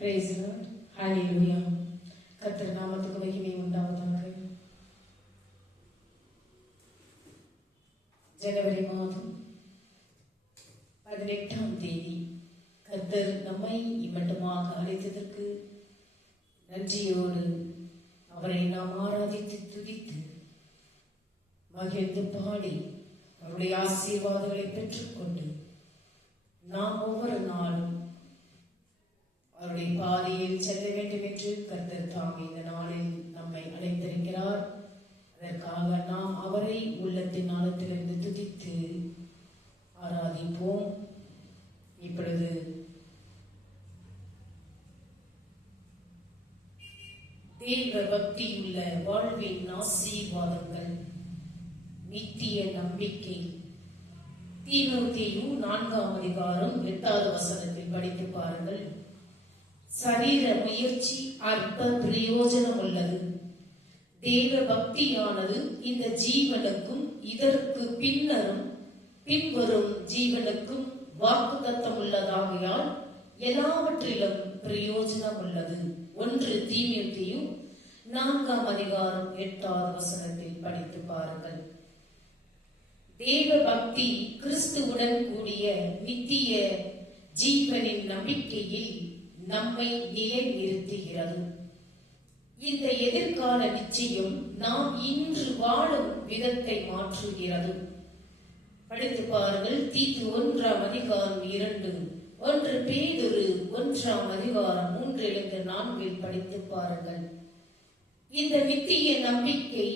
Praise the Lord. Hallelujah. கர்த்தர் நாமத்துக்கு மகிமை உண்டாவதாக. ஜனவரி மாதம் 18ஆம் தேதி கர்த்தர் நம்மை இம்மட்டுமாக அழைத்ததற்கு நன்றியோடு அவரை நாம் ஆராதித்து துதித்து மகிழ்ந்து பாடி அவருடைய ஆசீர்வாதங்களை பெற்றுக்கொண்டு நாம் ஒவ்வொரு நாளும் அவருடைய பாதையில் செல்ல வேண்டும் என்று கர்த்தர் தாம் இந்த நாளில் நம்மை அழைத்திருக்கிறார். அதற்காக நாம் அவரை உள்ளத்தின் ஆழத்திலிருந்து துதித்து ஆராதிப்போம். இப்பொழுது தேவ பக்தியுள்ள வாழ்வின் ஆசீர்வாதங்கள், நித்திய நம்பிக்கை. தீமோத்தேயு 4ஆம் அதிகாரம் 8வது வசனத்தில் படித்து பாருங்கள். சரீர முயற்சி அற்ப பிரயோஜனம் உள்ளது. தேவ பக்தியானது இந்த ஜீவனுக்கும் இதற்கு பின்வரும் ஜீவனுக்கும் வாக்குத்தத்தம் உள்ளதாகையால் எல்லாவற்றிலும் பிரயோஜனம் உள்ளது. 1 தீமோத்தேயு 4ஆம் அதிகாரம் 8வது வசனத்தில் படித்து பாருங்கள். தேவ பக்தி கிறிஸ்துவுடன் கூடிய நித்திய ஜீவனின் நம்பிக்கையில் நம்மை நிலைநிறுத்துகிறது. இந்த எதிர்கால நிச்சயம் நாம் இன்று வாழும் விதத்தை மாற்றுகிறது. படித்து பாருங்கள். தீத்து 1ஆம் அதிகாரம் 2, 1 பேதுரு 1ஆம் அதிகாரம் 3-4 படித்து பாருங்கள். இந்த நித்திய நம்பிக்கை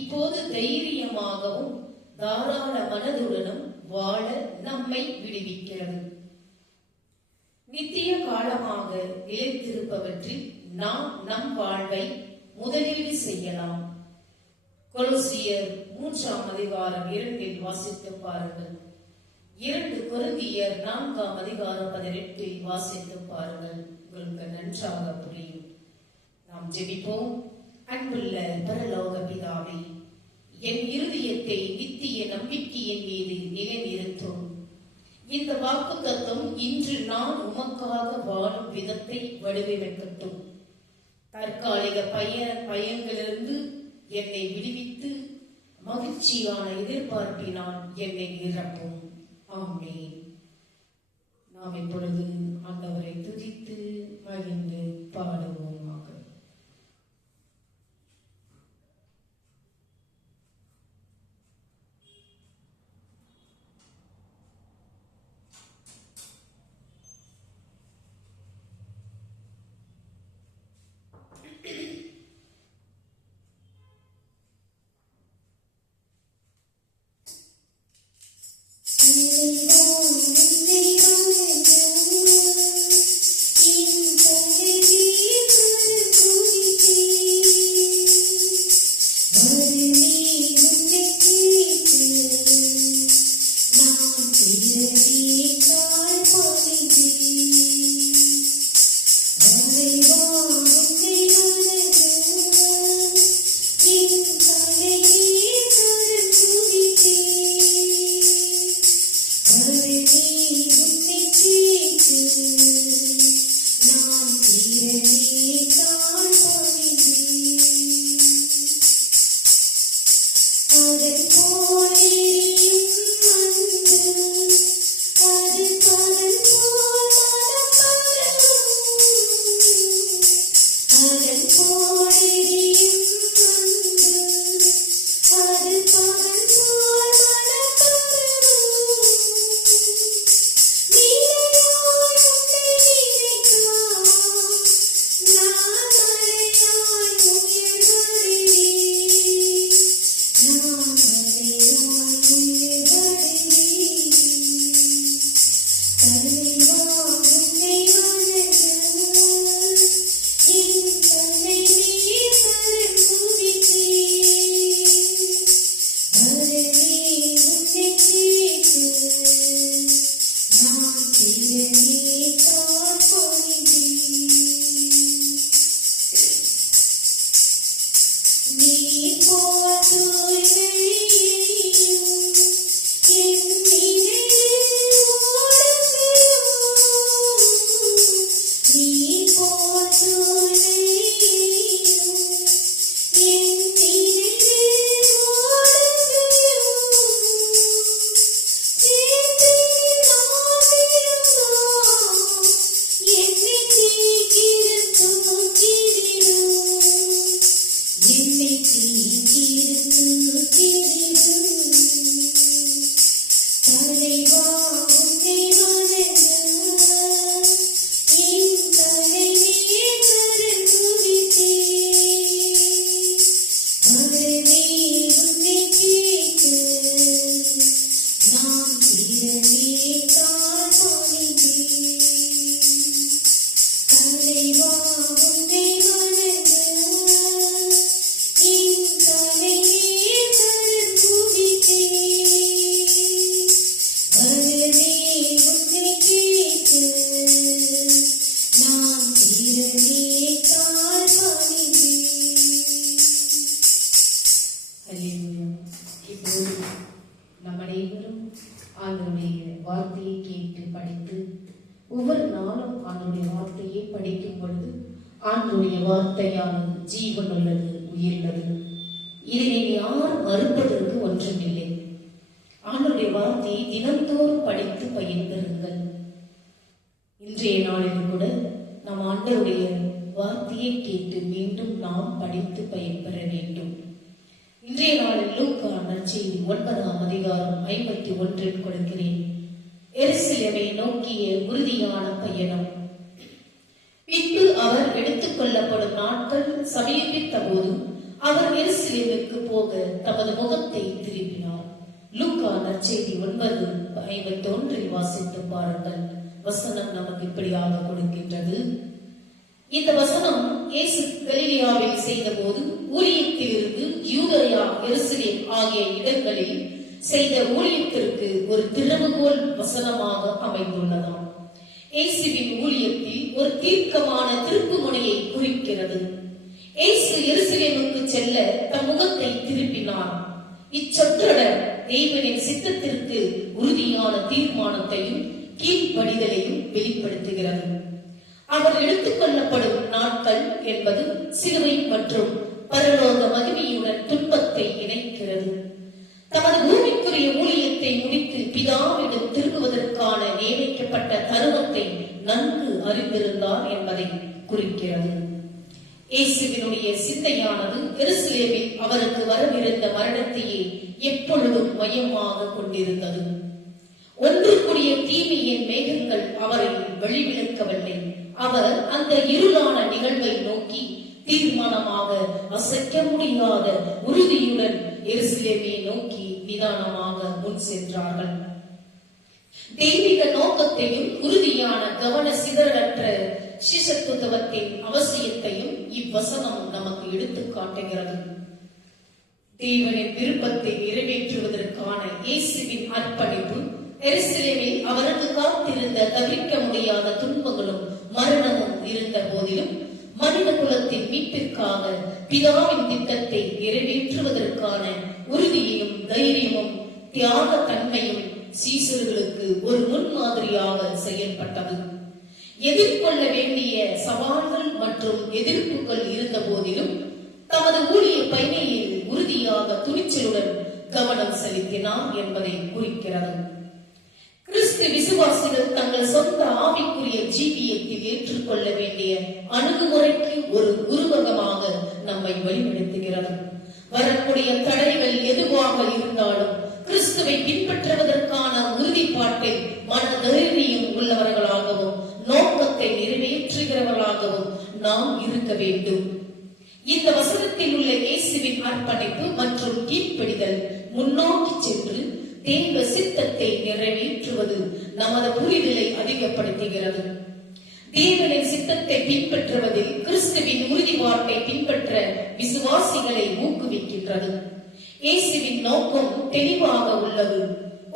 இப்போது தைரியமாகவும் தாராள மனதுடனும் வாழ நம்மை விடுவிக்கிறது. நித்திய காலமாக நிலைத்திருப்பவற்றில் நாம் நம் வாழ்வை முதலீடு செய்யலாம். கொலோசியர் 3ஆம் அதிகாரம் 2 வாசித்து பாருங்கள். 2 கொரிந்தியர் 4ஆம் அதிகாரம் 18 வாசித்து பாருங்கள். உங்களுக்கு நன்றாக புரியும். நாம் ஜெபிப்போம். அன்புள்ள பரலோக பிதாவே, என் இருதயத்தை நித்திய நம்பிக்கையின் மீது நிலைநிறுத்தும். இந்த வாக்குத்தத்தம் இன்று நான் உமக்காக வாழும் விதத்தை வடிவமைக்கட்டும். தற்காலிக பயங்களிலிருந்து என்னை விடுவித்து மகிழ்ச்சியான எதிர்பார்ப்பினால் என்னை நிரப்பும். ஆமென். நாம் இப்பொழுது ஆண்டவரை துதித்து மகிழ்ந்து பாடுவோமாக. நீ வார்த்தையை கேட்டு படித்து ஒவ்வொரு நாளும் ஆண்டவருடைய வார்த்தையை படிக்கும் பொழுது ஆண்டவருடைய வார்த்தையானது ஜீவன் உள்ளது, உயிர்உள்ளது. இதனை யார் மறுப்பதற்கு ஒன்றுமில்லை. ஆண்டவருடைய வார்த்தையை தினந்தோறும் படித்து பயன்பெறுங்கள். இன்றைய நாளில் கூட நாம் ஆண்டவருடைய வார்த்தையை கேட்டு மீண்டும் நாம் படித்து பயன்பெற வேண்டும். இன்றைய நாளில் லூக்கா நற்செய்தி 9ஆம் அதிகாரம் 51 கொடுக்கிறேன். எருசலேமை நோக்கிய உறுதியான பயணம். பின்பு அவர் எடுத்துக் கொள்ளப்படும் நாட்கள் சமீபித்த போது அவர் எருசலேமுக்கு போக தமது முகத்தை திருப்பினார். லூக்கா நற்செய்தி 9:51 வாசித்து பாருங்கள். வசனம் நமக்கு இப்படியாக கொடுக்கின்றது. இந்த வசனம் இயேசு கலிலேயாவில் செய்த போது ஊழியத்திலிருந்து யூதேயா, எருசலேம் ஆகிய இடங்களில் செய்த ஊழியத்திற்கு ஒரு திறவுகோல் வசனமாக அமைந்துள்ளதாம். இயேசுவின் ஊழியத்தில் ஒரு தீர்க்கமான திருப்புமுனையை குறிக்கிறது. இயேசு எருசலேமுக்கு செல்ல தம் முகத்தை திருப்பினார். இச்சொற்றொடர் தேவனின் சித்தத்திற்கு உறுதியான தீர்மானத்தையும் கீழ்ப்படிதலையும் வெளிப்படுத்துகிறது. அவர் எடுத்துக் கொள்ளப்படும் நாட்கள் என்பது சிலுவை மற்றும் பரலோக மகிமையுடன் துன்பத்தை இணைக்கிறது. தமது பூமிக்குரிய ஊழியத்தை முடித்து பிதாவிடம் திரும்புவதற்கான நியமிக்கப்பட்ட தருணத்தை நன்கு அறிந்திருந்தார் என்பதை குறிக்கிறது. இயேசுவினுடைய சிந்தையானது எருசலேமில் அவருக்கு வரவிருந்த மரணத்தையே எப்பொழுதும் மையமாக கொண்டிருந்தது. ஒன்றுக்குரிய தீமையின் மேகங்கள் அவரை வெளிவிழுக்கவில்லை. அவர் அந்த இருளான நிகழ்வை நோக்கி தீர்மானமாக, அசைக்க முடியாத உறுதியுடன் எருசலேமை நோக்கி நிதானமாக முன் சென்றார்கள். தெய்வீக நோக்கத்தையும் உறுதியான கவன சிதறலற்ற சிசத்துவத்தின் அவசியத்தையும் இவ்வசனம் நமக்கு எடுத்து காட்டுகிறது. தேவனின் விருப்பத்தை நிறைவேற்றுவதற்கான இயேசுவின் அர்ப்பணிப்பு, எருசலேமில் அவருக்கு காத்திருந்த தவிர்க்க முடியாத துன்பங்களும் மரணமும் இருந்த போதிலும் மனித குலத்தின் மீட்பிற்காக பிதாவின் திட்டத்தை நிறைவேற்றுவதற்கான உறுதியையும் தைரியமும் தியாக தன்மையும் சீசர்களுக்கு ஒரு முன்மாதிரியாக செயல்பட்டது. எதிர்கொள்ள வேண்டிய சவால்கள் மற்றும் எதிர்ப்புகள் இருந்த போதிலும் தமது ஊழிய பயணியில் உறுதியாக துணிச்சலுடன் கவனம் செலுத்தினார் என்பதை குறிக்கிறது. கிறிஸ்து விசுவாசிகள் தங்கள் சொந்த ஆவிக்குரிய ஜீவியத்தில் ஏற்றுக்கொள்ள வேண்டிய அணுகுமுறைக்கு ஒரு உருவகமாக நம்மை வழிநடத்துகிறது. வரக்கூடிய தடைகள் எதுவாக இருந்தாலும் கிறிஸ்துவை பின்பற்றுவதற்கான உறுதிப்பாட்டில் மன தைரியம் உள்ளவர்களாகவும் நோக்கத்தை நிறைவேற்றுகிறவர்களாகவும் நாம் இருக்க வேண்டும். இந்த வசனத்தில் உள்ள இயேசுவின் அர்ப்பணிப்பு மற்றும் கீழ்ப்படிதல் முன்னோக்கி சென்று தேவ சித்தத்தை நிறைவேற்றுவது நமது புரிதலை அதிகப்படுத்துகிறது. தேவனின் சித்தத்தை பின்பற்றுவதில் கிறிஸ்துவின் உறுதிப்பாட்டை பின்பற்ற விசுவாசிகளை ஊக்குவிக்கின்றது. இயேசுவின் நோக்கம் தெளிவாக உள்ளது.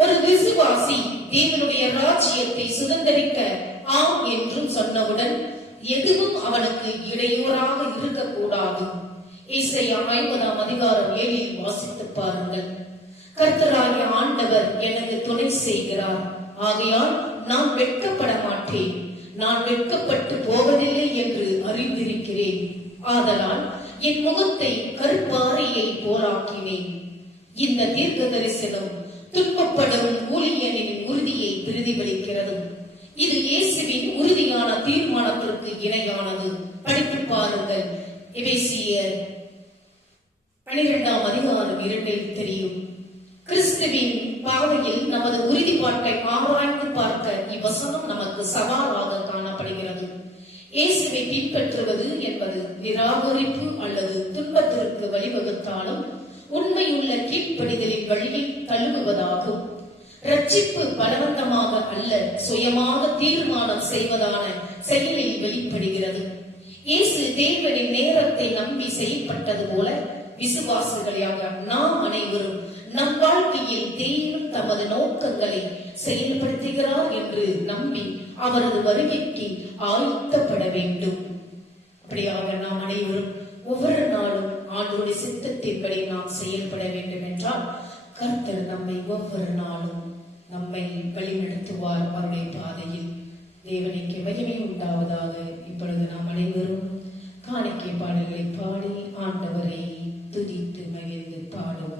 ஒரு விசுவாசி தேவனுடைய ராஜ்யத்தை சுதந்திரிக்க ஆம் என்றும் சொன்னவுடன் எதுவும் அவனுக்கு இடையூறாக இருக்கக்கூடாது. ஏசாயா 50ஆம் அதிகாரம் 7 வாசித்து பாருங்கள். கர்த்தராகிய ஆண்டவர் எனக்கு துணை செய்கிறார், ஆகையால் நான் வெட்கப்பட மாட்டேன். நான் வெட்கப்பட்டு போவதில்லை என்று அறிந்திருக்கிறேன். ஆதலால் என் முகத்தை கருப்பாறையை போலாக்கினேன். இந்த தீர்க்க தரிசனம் துன்பப்படும் ஊழியனின் உறுதியை பிரதிபலிக்கிறது. இது இயேசுவின் உறுதியான தீர்மானத்திற்கு இணையானது. படித்து பாருங்கள். எபேசியர் 12ஆம் அதிகாரம் 2 தெரியும். கிறிஸ்துவின் பாதையில் நமது உறுதிப்பாட்டை ஆராய்ந்து பார்க்க இவ்வசனம் நமக்கு சவாலாக காணப்படுகிறது. இயேசுவை பின்பற்றுவது என்பது நிராகரிப்பு அல்லது துன்பத்திற்கு வழிவகுத்தாலும் உண்மையுள்ள கீழ்ப்படிதலின் வழியில் தழுவுவதாகும். ரட்சிப்பு பலவந்தமாக அல்ல, சுயமாக தீர்மானம் செய்வதான செயலில் வெளிப்படுகிறது. இயேசு தேவனின் நேரத்தை நம்பி செயல்பட்டது போல விசுவாசிகளாக நாம் அனைவரும் நம் வாழ்க்கையில் தேவன் தமது நோக்கங்களை செயல்படுத்துகிறார் என்று நம்பி அவரது வருகைக்கு ஆயத்தப்பட வேண்டும். அப்படியாக நாம் அனைவரும் ஒவ்வொரு நாளும் ஆண்டவருடைய சித்தத்தின்படி நாம் செயல்பட வேண்டும் என்றால் கர்த்தர் நம்மை ஒவ்வொரு நாளும் நம்மை வழிநடத்துவார் அவருடைய பாதையில். தேவனுக்கு மகிமை உண்டாவதாக. இப்பொழுது நாம் அனைவரும் காணிக்கை பாடல்களை பாடி ஆண்டவரை துதித்து மகிழ்ந்து பாடுவோம்.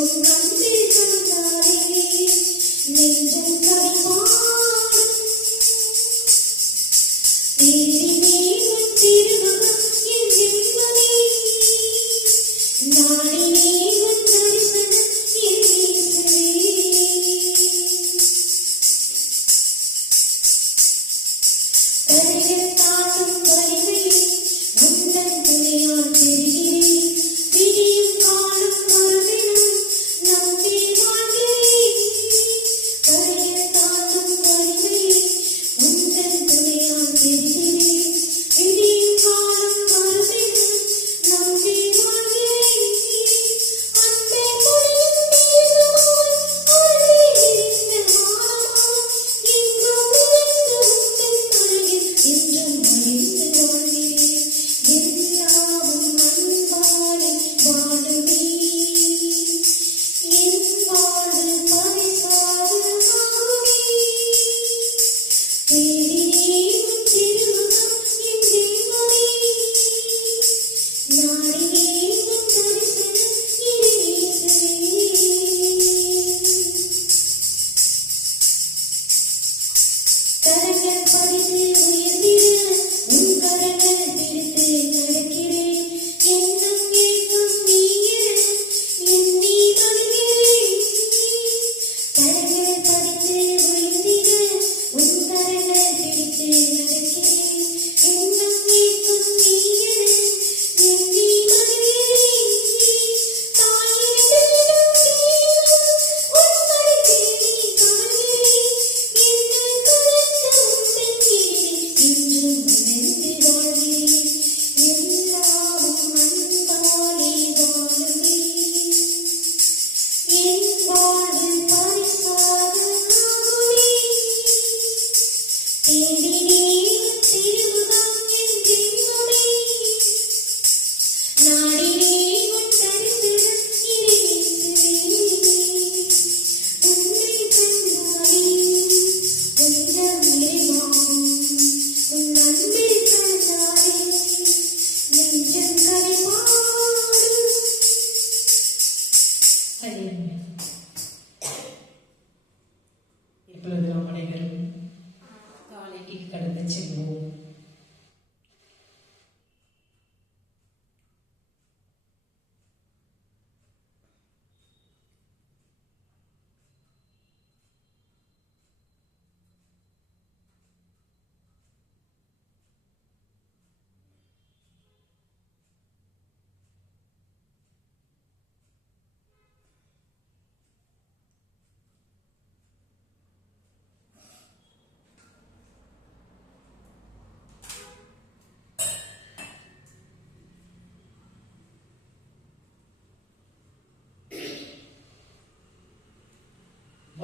உன் கண்ணில் கண்டாரே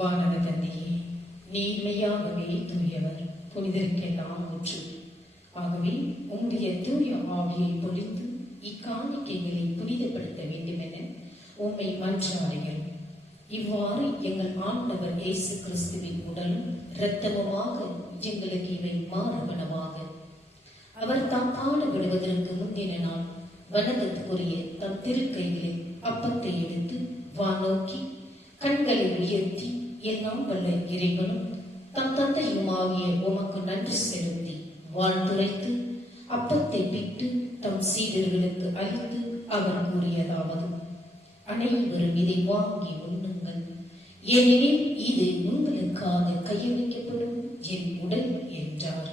வானக தந்தையே, நீர்மையாகவே தூயவர், புனிதருக்கெல்லாம் ஊற்று. ஆகவே உம்முடைய தூய ஆவியை பொழித்து இக்காணிக்கைகளை புனிதப்படுத்த வேண்டும் என உம்மை மன்றாடுகிறோம். இவ்வாறு எங்கள் ஆண்டவர் இயேசு கிறிஸ்துவின் உடலும் இரத்தமுமாக எங்களுக்கு இவை மாறுபனவாக. அவர் தாம் பாடுபடுவதற்கு முந்தின நாள் வணக்கத்துக்குரிய தம் திருக்கைகளில் அப்பத்தை எடுத்து வானோக்கி கண்களை உயர்த்தி எல்லாம் வல்ல இறைவனும் தம் தந்தையுமாகிய உமக்கு நன்றி செலுத்தி வாழ்த்துரைத்து அப்பத்தை பிட்டு தம் சீடர்களுக்கு அளித்து அவர் கூறியதாவது: அனைவரும் இதை வாங்கி உண்ணுங்கள், ஏனெனில் இது உங்களுக்காக கையளிக்கப்படும் என் உடல் என்றார்.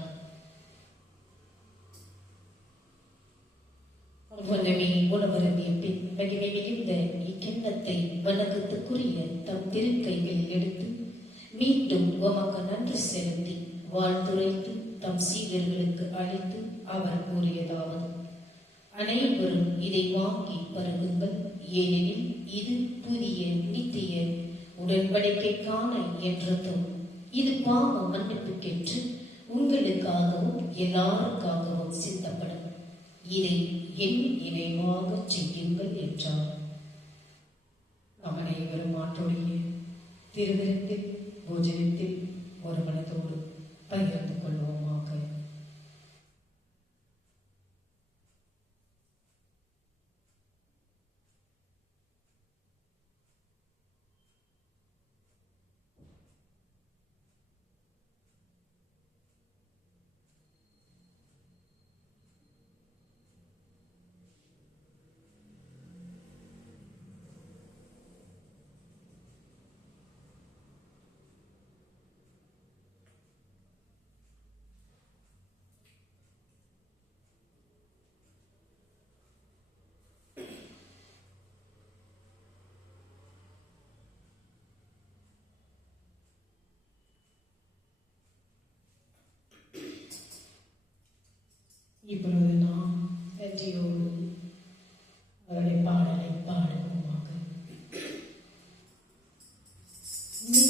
உணவருந்திய பின் மகிமை மிகுந்த இக்கிண்ணத்தை வணக்கத்துக்குரிய தம் திருக்கைகளில் எடுத்து மீண்டும் உமக்கு நன்றி செலுத்தி வாழ்த்துரைத்து தம் சீடர்களுக்கு அளித்து அவர் கூறியதாவது: அனைவரும் இதை வாங்கி பருகுங்கள், ஏனெனில் இது புதிய நித்திய உடன்படிக்கைக்கான என்றதும் இது பாவ மன்னிப்புக்கென்று உங்களுக்காகவும் எல்லாருக்காகவும் சிந்தப்படும். இதை என் நினைவாக செய்யுங்கள் என்றார். நாம் அனைவரும் ஆண்டோடைய திருவிருந்தில் போஜனத்தில் ஒரு மனதோடு பகிர்ந்து கொள்வோமாக. இப்பொழுது நாம் நன்றியோடு அவருடைய பாடலை பாடுவோமாக. உங்கள்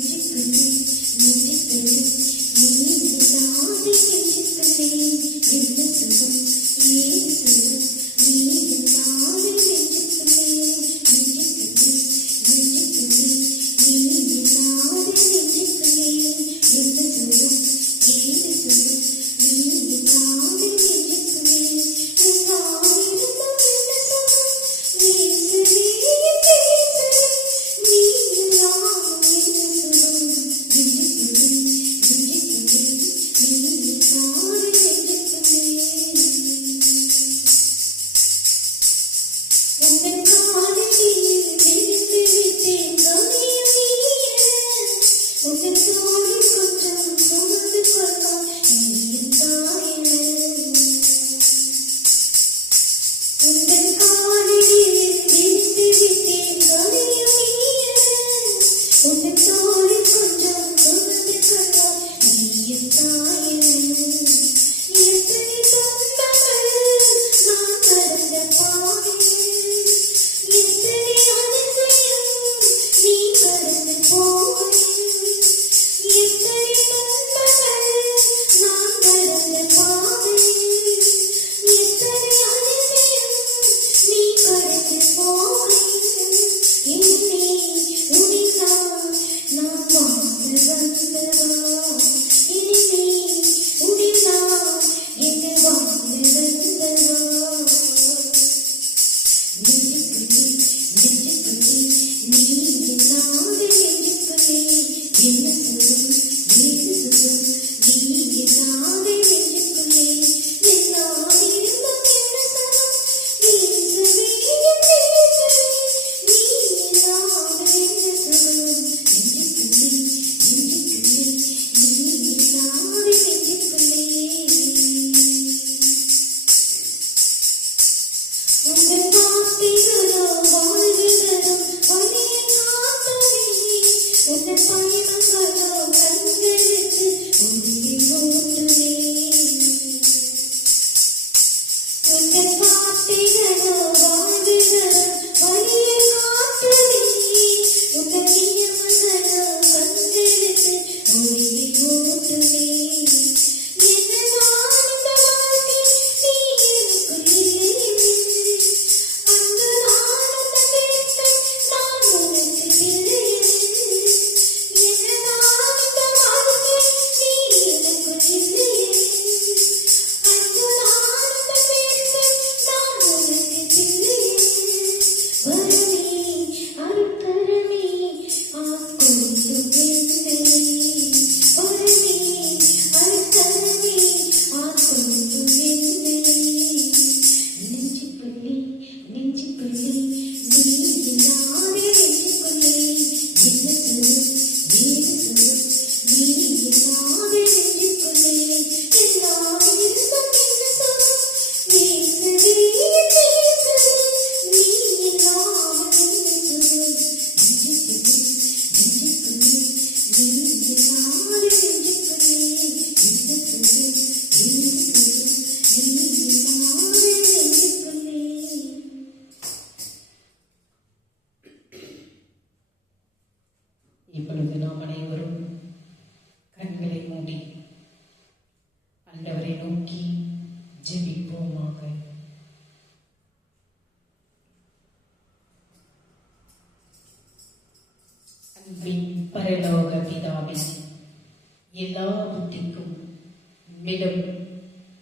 மிகவும்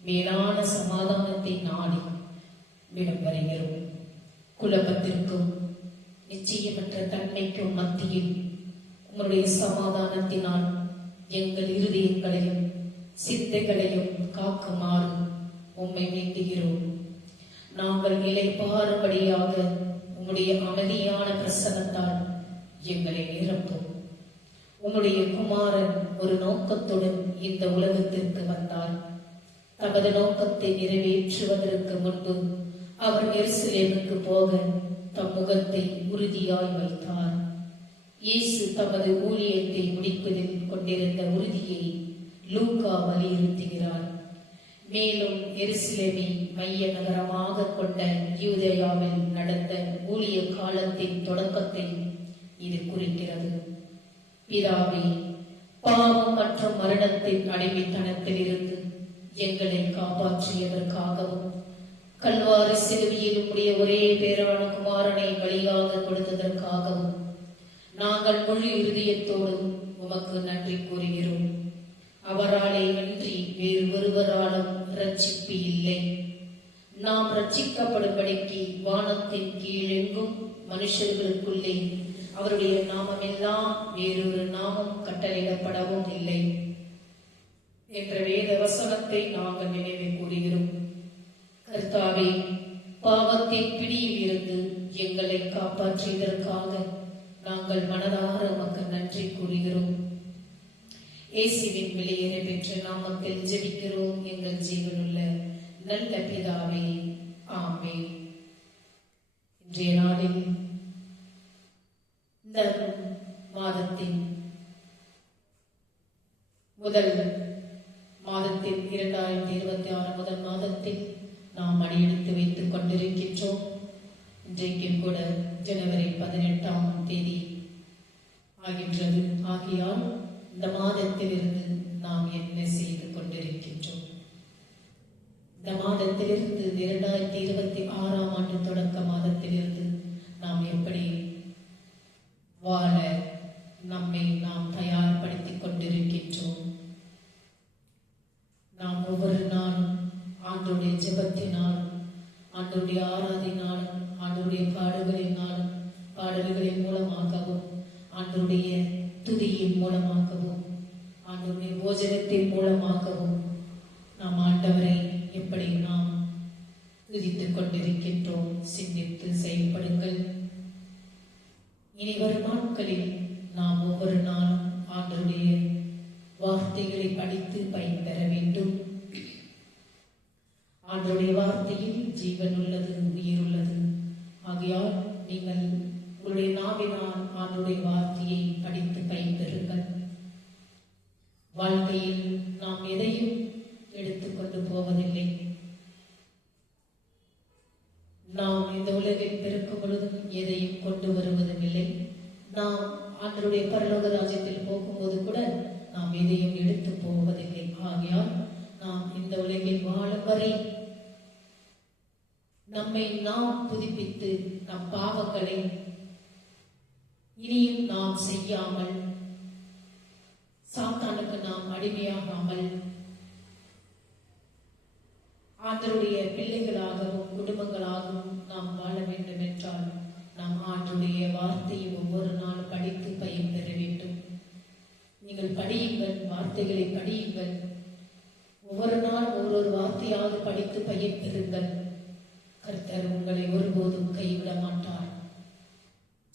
மேலான சமாதானத்தை நாடி விடம் வருகிறோம். குழப்பத்திற்கும் நிச்சயமற்ற தன்மைக்கும் மத்தியில் உங்களுடைய சமாதானத்தினால் எங்கள் இருதயங்களையும் சிந்தைகளையும் காக்குமாறு உம்மை வேண்டுகிறோம். நாங்கள் நிலைப்பாறும்படியாக உம்முடைய அமைதியான பிரசன்னத்தால் எங்களை நிரப்பும். உம்முடைய குமாரன் ஒரு நோக்கத்துடன் இந்த உலகத்திற்கு வந்தார். தமது நோக்கத்தை நிறைவேற்றுவதற்கு முன்பு அவர் எருசலேமுக்கு போக தம் முகத்தை உறுதியாய் வைத்தார். இயேசு தமது ஊழியத்தை முடிப்பதில் கொண்டிருந்த உறுதியை லூக்கா வலியுறுத்துகிறார். மேலும் எருசலேமை மைய நகரமாக கொண்ட யூதேயாவில் நடந்த ஊழிய காலத்தின் தொடக்கத்தை இது குறிக்கிறது. பிதாவே, பாவம் மற்றும் மரணத்தின் அடிமைத்தனத்தில் இருந்து எங்களை காப்பாற்றியதற்காகவும் கல்வாரி சிலுவையில் உடைய ஒரே பேரான குமாரனை பலியாக கொடுத்ததற்காகவும் நாங்கள் முழு இருதயத்தோடு உமக்கு நன்றி கூறுகிறோம். அவராலே அன்றி வேறு ஒருவராலும் ரட்சிப்பு இல்லை. நாம் ரட்சிக்கப்படும்படிக்கு வானத்தின் கீழெங்கும் மனுஷர்களுக்குள்ளே அவருடைய நாமமெல்லாம் வேறொரு நாமம் கட்டளையிடப்படவும் இல்லை என்ற வேத வசனத்தை நாங்கள் நினைவு கூறுகிறோம். கர்த்தாவே, பாவத்தின் பிடியில் இருந்து எங்களை காப்பாற்றியதற்காக நாங்கள் மனதார உமக்கு நன்றி கூறுகிறோம். இயேசுவின் வெளியேற பெற்ற நாமத்தில் ஜெபிக்கிறோம் எங்கள் ஜீவனுள்ள நல்ல பிதாவே, ஆமென். இன்றைய நாளில் இந்த மாதத்தின் முதல் மாதத்தில் 2026 முதல் மாதத்தில் நாம் அடியெடுத்து வைத்துக் கொண்டிருக்கின்றோம். இன்றைக்கு கூட ஜனவரி 18ஆம் தேதி ஆகின்றது. ஆகியால் இந்த மாதத்திலிருந்து நாம் என்ன செய்து கொண்டிருக்கின்றோம்? இந்த மாதத்திலிருந்து 2026ஆம் ஆண்டு தொடக்க மாதத்திலிருந்து நாம் எப்படி வாழ நம்மை நாம் தயார்படுத்திக் கொண்டிருக்கின்றோம்? நாம் ஒவ்வொரு நாளும் ஆண்டவருடைய ஜெபத்தினாலும் ஆண்டவருடைய ஆராதனையினாலும் ஆண்டவருடைய பாடுகளினாலும் பாடல்களின் மூலமாகவும் ஆண்டவருடைய துதியின் மூலமாகவும் ஆண்டவருடைய போஜனத்தின் மூலமாகவும் நாம் ஆண்டவரை எப்படி நாம் துதித்துக் கொண்டிருக்கின்றோம்? சிந்தித்து செயல்படுங்கள். இனி வரும் நாட்களில் நாம் ஒவ்வொரு நாளும் ஆண்டவருடைய வார்த்தைகளை படித்து பயன் பெற வேண்டும். ஆண்டவருடைய வார்த்தையில் ஜீவன் உள்ளது, உயிர் உள்ளது. ஆகையால் நீங்கள் உங்களுடைய நாவினால் ஆண்டவருடைய வார்த்தையை படித்து பயன் பெறுங்கள். வாழ்க்கையில் நாம் எதையும் எடுத்துக்கொண்டு போவதில்லை. நாம் இந்த உலகில் பிறக்கும் பொழுதும் எதையும் கொண்டு வருவதும் இல்லை. நாம் ஆண்டவருடைய பரலோக ராஜ்யத்தில் போகும்போது கூட நாம் எதையும் எடுத்து போவதில்லை. ஆகையால் நாம் இந்த உலகில் வாழும் வரை நம்மை நாம் புதுப்பித்து நம் பாவங்களை இனியும் நாம் செய்யாமல், சாத்தானுக்கு நாம் அடிமையாகாமல், ஆண்டவருடைய பிள்ளைகளாகவும் குடும்பங்களாகவும் நாம் வாழ வேண்டும் என்றால் நாம் ஆண்டவருடைய வார்த்தையை ஒவ்வொரு நாள் படித்து பயன் பெற வேண்டும். நீங்கள் படியுங்கள், வார்த்தைகளை படியுங்கள். ஒவ்வொரு நாள் ஒவ்வொரு வார்த்தையாக படித்து பயன் பெறுங்கள். கர்த்தர் உங்களை ஒருபோதும் கைவிட மாட்டார்.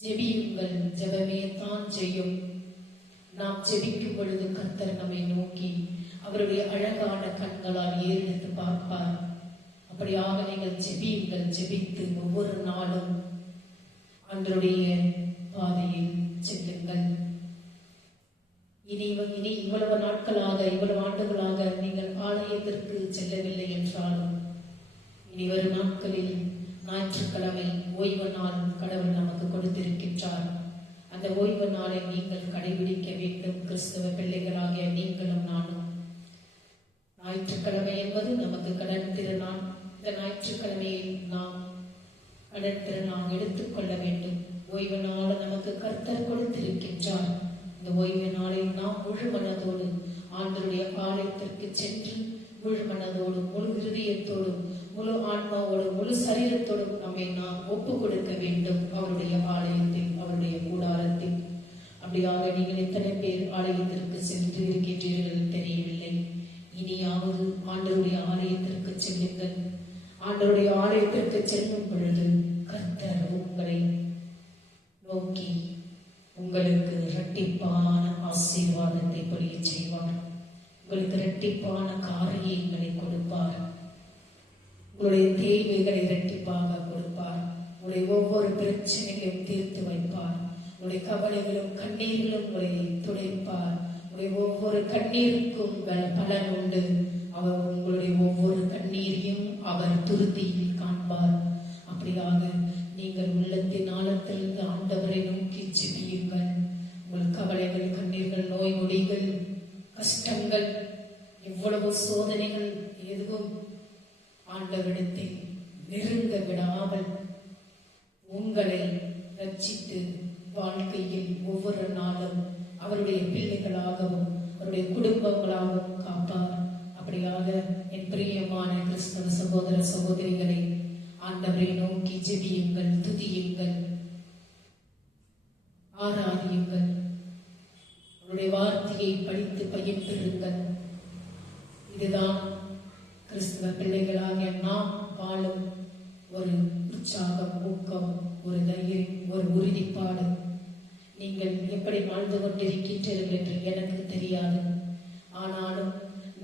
ஜெபியுங்கள், ஜெபமே தான் செய்யும். நாம் ஜெபிக்கும் பொழுது கர்த்தர் நம்மை நோக்கி அவருடைய அழகான கண்களால் ஏறெடுத்து பார்ப்பார். அப்படியாக நீங்கள் ஜெபியுங்கள். ஜெபித்து ஒவ்வொரு நாளும் ஆண்டவருடைய பாதையில் செல்லுங்கள். இனி இவ்வளவு நாட்களாக, இவ்வளவு ஆண்டுகளாக நீங்கள் ஆலயத்திற்கு செல்லவில்லை என்றாலும் இனி வரும் நாட்களில் ஞாயிற்றுக்கிழமை ஓய்வு நாள் கடவுள் நமக்கு கொடுத்திருக்கின்றார். அந்த ஓய்வு நாளை நீங்கள் கடைபிடிக்க வேண்டும். கிறிஸ்தவ பிள்ளைகளாகிய நீங்களும் நானும். ஞாயிற்றுக்கிழமை என்பது நமக்கு கடன் திருநாள். இந்த ஞாயிற்றுக்கிழமையில் நாம் கடன் திருநாள் எடுத்துக்கொள்ள வேண்டும். ஓய்வு நாள் நமக்கு கர்த்தர் கொடுத்திருக்கின்றார். இந்த ஓய்வு நாளில் நாம் முழு மனதோடு ஆண்டவருடைய ஆலயத்திற்கு சென்று முழு மனதோடும் முழு இருதயத்தோடும் முழு ஆன்மாவோடும் முழு சரீரத்தோடும் நம்மை நாம் ஒப்பு கொடுக்க வேண்டும் அவருடைய ஆலயத்தில், அவருடைய கூடாரத்தில். அப்படியாக நீங்கள் எத்தனை பேர் ஆலயத்திற்கு சென்று இருக்கின்றீர்கள் தெரியவில்லை. இனியாவது ஆண்டவருடைய ஆலயத்திற்கு செல்லுங்கள். ஆண்டவருடைய ஆலயத்திற்கு செல்லும் பொழுது கர்த்தர் உங்களை நோக்கி உங்களுக்கு இரட்டிப்பான ஆசீர்வாதத்தை பொழிய செய்வார். உங்களுக்கு இரட்டிப்பான காரியங்களை கொடுப்பார். உங்களுடைய தேவைகளை இரட்டிப்பாக கொடுப்பார். உங்களுடைய ஒவ்வொரு பிரச்சனைகளையும் தீர்த்து வைப்பார். உங்களுடைய கவலைகளும் கண்ணீர்களும் உங்களை துடைப்பார். உங்களுடைய ஒவ்வொரு கண்ணீருக்கும் பலன் உண்டு. அவர் உங்களுடைய ஒவ்வொரு கண்ணீரையும் அவர் துருத்தியில் காண்பார். அப்படியாக நீங்கள் உள்ளத்தின் ஆழத்திலிருந்து ஆண்டவரை நோக்கி ஜெபியுங்கள். உங்கள் கவலைகள், கண்ணீர்கள், நோய் நொடிகள், கஷ்டங்கள், எவ்வளவு சோதனைகள் எதுவும் ஆண்டவரிடத்தில் நெருங்க விடாமல் உங்களை ரட்சித்து வாழ்க்கையில் ஒவ்வொரு நாளும் அவருடைய பிள்ளைகளாகவும் அவருடைய குடும்பங்களாகவும் காப்பார். அப்படியாக என் பிரியமான கிறிஸ்தவ சகோதர சகோதரிகளை ஆண்டவரை நோக்கி ஜெபியுங்கள், துதியுங்கள், ஆராதியுங்கள். அவருடைய வார்த்தையை படித்து பயன் பெறுங்கள். இதுதான் கிறிஸ்தவ பிள்ளைகளாகிய நாம் வாழும் ஒரு உற்சாகம், ஊக்கம், ஒரு தைரியம், ஒரு உறுதிப்பாடு. நீங்கள் எப்படி வாழ்ந்து கொண்டிருக்கின்றீர்கள் என்று எனக்கு தெரியாது. ஆனாலும்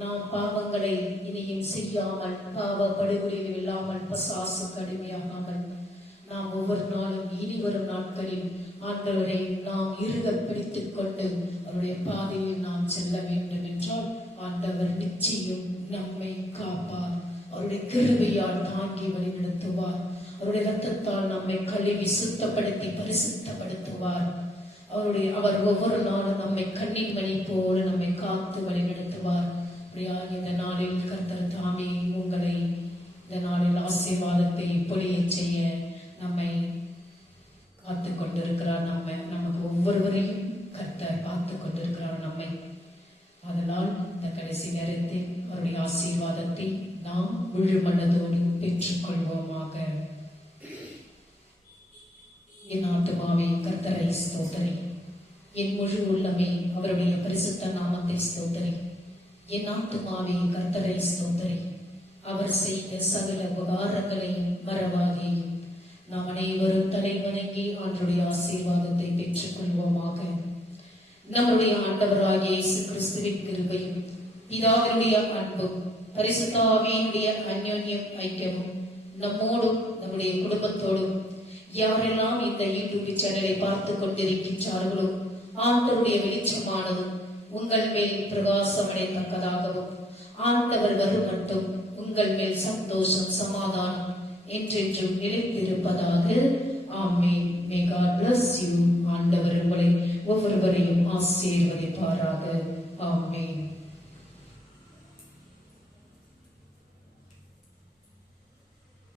நாம் பாவங்களை இனியும் செய்யாமல், பாவ படுகொலையில் இல்லாமல், பசாசு கடுமையாகாமல் நாம் ஒவ்வொரு நாளும் இனி வரும் நாட்களில் ஆண்டவரை நாம் இறுக பிடித்துக் கொண்டு அவருடைய பாதையில் நாம் செல்ல வேண்டும் என்றால் ஆண்டவர் நிச்சயம் நம்மை காப்பார். அவருடைய கிருபையால் தாங்கி வழிநடத்துவார். அவருடைய இரத்தத்தால் நம்மை கழுவி சுத்தப்படுத்தி பரிசுத்தப்படுத்துவார். அவர் ஒவ்வொரு நாளும் நம்மை கண்ணீர் மணி போல நம்மை காத்து வழிநடத்துவார். இந்த நாளில் கர்த்தர் தாமே உங்களை இந்த நாளில் ஆசீர்வாதத்தை பொழிய செய்ய நம்மை காத்து கொண்டிருக்கிறார். நமக்கு ஒவ்வொருவரையும் கர்த்தர் பார்த்து கொண்டிருக்கிறார் நம்மை. அதனால் இந்த கடைசி நேரத்தில் அவருடைய ஆசீர்வாதத்தை நாம் முழு மனதோடு பெற்றுக்கொள்வோமாக. என் ஆத்துமாவே கர்த்தரை ஸ்தோத்திரி, என் முழு உள்ளமே அவருடைய பரிசுத்த நாமத்தை ஸ்தோத்திரி. என் ஆத்துமாவே கர்த்தரை ஸ்தோத்திரி, அவர் செய்த சகல உபகாரங்களையும் மறவாதே. நாம் அனைவரும் தலை வணங்கி ஆண்டவருடைய ஆசீர்வாதத்தை பெற்றுக் கொள்வோமாக. நம்முடைய ஆண்டவராகிய இயேசு கிறிஸ்துவின் கிருபையும் பிதாவினுடைய அன்பும் பரிசுத்த ஆவியினுடைய அன்யோன்யம் ஐக்கியமும் நம்மோடும் நம்முடைய குடும்பத்தோடும் யாரெல்லாம் இந்த யூடியூப் சேனலை பார்த்து கொண்டிருக்கின்றார்களோ ஆண்டவருடைய வெளிச்சமானதும் உங்கள் மேல் பிரகாசமடையத்தக்கதாகவும் ஆண்டவர் வரும் மட்டும் உங்கள் மேல் சந்தோஷம், சமாதானம் என்றென்றும் நிலைத்திருப்பதாக. ஆமென். May God bless you. ஆண்டவர் உங்களை ஒவ்வொருவரையும் ஆசீர்வதிப்பாராக. ஆமென்.